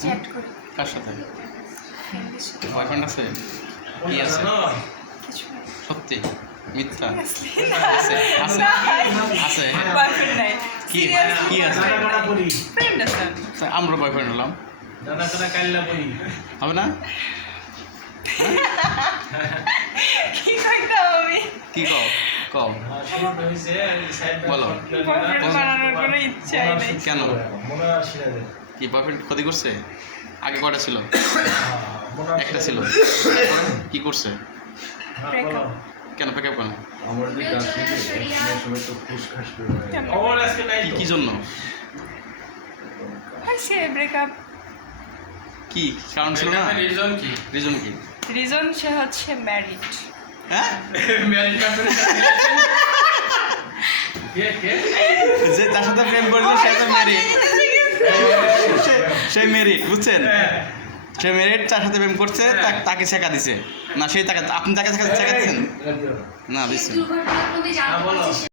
Chat কার। সাথে? Boyfriend আছে? কি আছে? না সত্যি? মিথ্যা? আছে? আছে? আছে। কি? কি আছে? আমরা বয়ফ্রেন্ড হলাম। হবে না? কি কইতাম আমি? কি কও? কও বলো। কোনো ইচ্ছাই নাই। কেন কি বয়ফ্রেন্ড ক্ষতি করছে আগে কয়টা ছিল একটা ছিল কি করছে কেন প্যাক হয়। কেন? কি কি জন্য কি কারণ ছিল না রিজন কি রিজন কি Reason সে হচ্ছে married। হ্যাঁ? কে কে? যে তার সাথে প্রেম করেছে সে তো মেরিট সে মেরিট বুঝছেন? সে মেরিট তার সাথে প্রেম করছে তা- তাকে শেখা দিছে। না সেই তাকে আপনি তাকে শেখা দিচ্ছেন না দিচ্ছেন